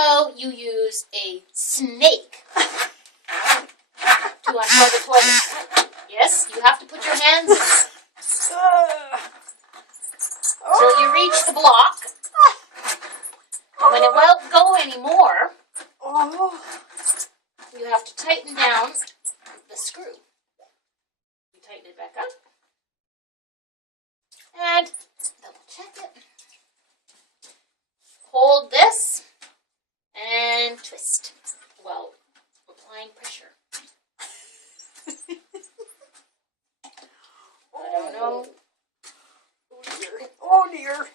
how you use a snake to unplug a toilet. Yes, you have to put your hands in until you reach the block. And when it won't go anymore, you have to tighten down the screw. You tighten it back up. And double check it. Hold this and twist while applying pressure. I don't know. Oh dear.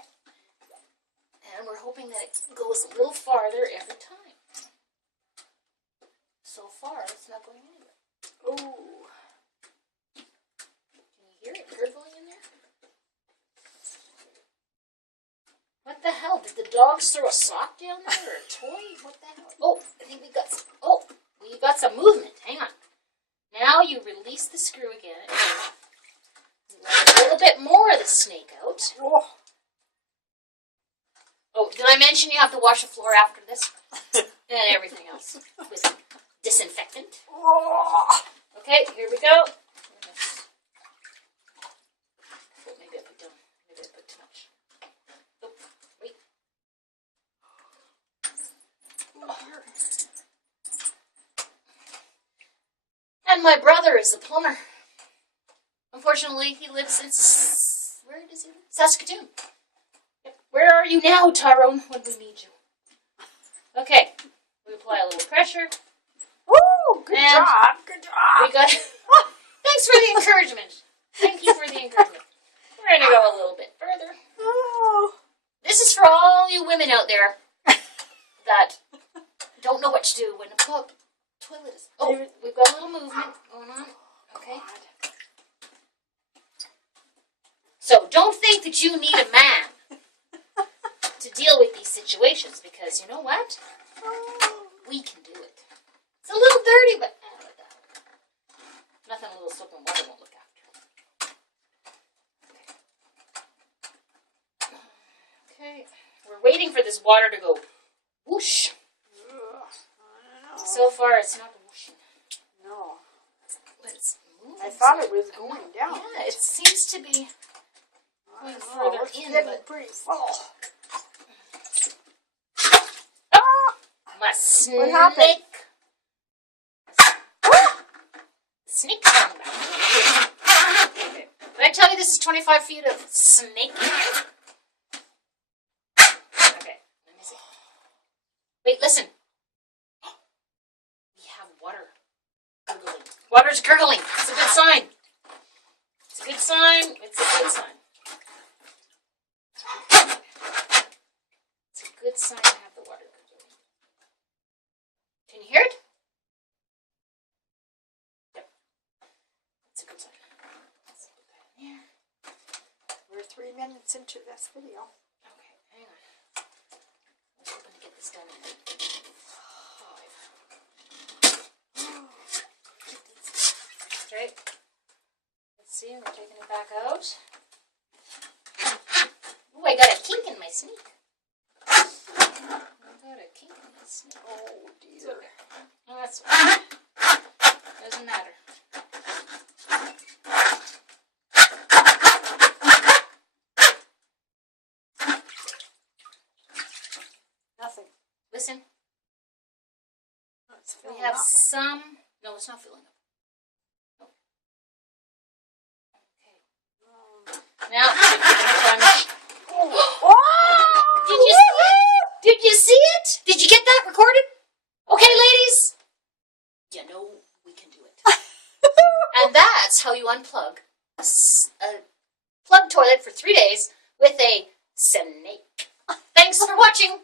And we're hoping that it goes a little farther every time. So far, it's not going anywhere. Oh. Can you hear it gurgling in there? What the hell? Did the dogs throw a sock down there or a toy? What the hell? Oh, I think we got some movement. Hang on. Now you release the screw again. Let a little bit more of the snake out. Oh, did I mention you have to wash the floor after this? And everything else with disinfectant. Okay, here we go. Oh, maybe I put too much. Oh, wait. And my brother is a plumber. Unfortunately, he lives in... Where does he live? Saskatoon. Yep. Where are you now, Tyrone, when we need you? Okay. We apply a little pressure. Woo! Good job. Good job. We got... Thanks for the encouragement. Thank you for the encouragement. We're going to go a little bit further. Oh. This is for all you women out there that don't know what to do when a toilet is... Oh, we've got a little movement going on. Okay. So don't think that you need a man to deal with these situations, because you know what? We can do it. It's a little dirty, but nothing a little soap and water won't look after. Okay. We're waiting for this water to go whoosh. So far, it's not whooshing. No. But it's moving. I thought it was going down. Yeah, it seems to be going further it's in, getting but... pretty full. My snake. What happened? Snake coming back. Okay. Did I tell you this is 25 feet of snake? Okay, let me see. Wait, listen. We have water gurgling. Water's gurgling. It's a good sign. It's a good sign. It's a good sign. It's a good sign to have the water gurgling. Can you hear it? Yep. It's a good sign. Let's put that in there. We're 3 minutes into this video. Okay, hang on. I was hoping to get this done in 5. Right. Let's see, we're taking it back out. Ooh, I got a kink in my sneak. Oh dear. Okay. No, that's fine. Doesn't matter. Nothing. Listen. It's We filling have up. some... No, it's not filling up. No. Okay. Now, Did you see it? Did you see it? Did you get that recorded? Okay, ladies. You know we can do it. And that's how you unplug a plug toilet for 3 days with a snake. Thanks for watching.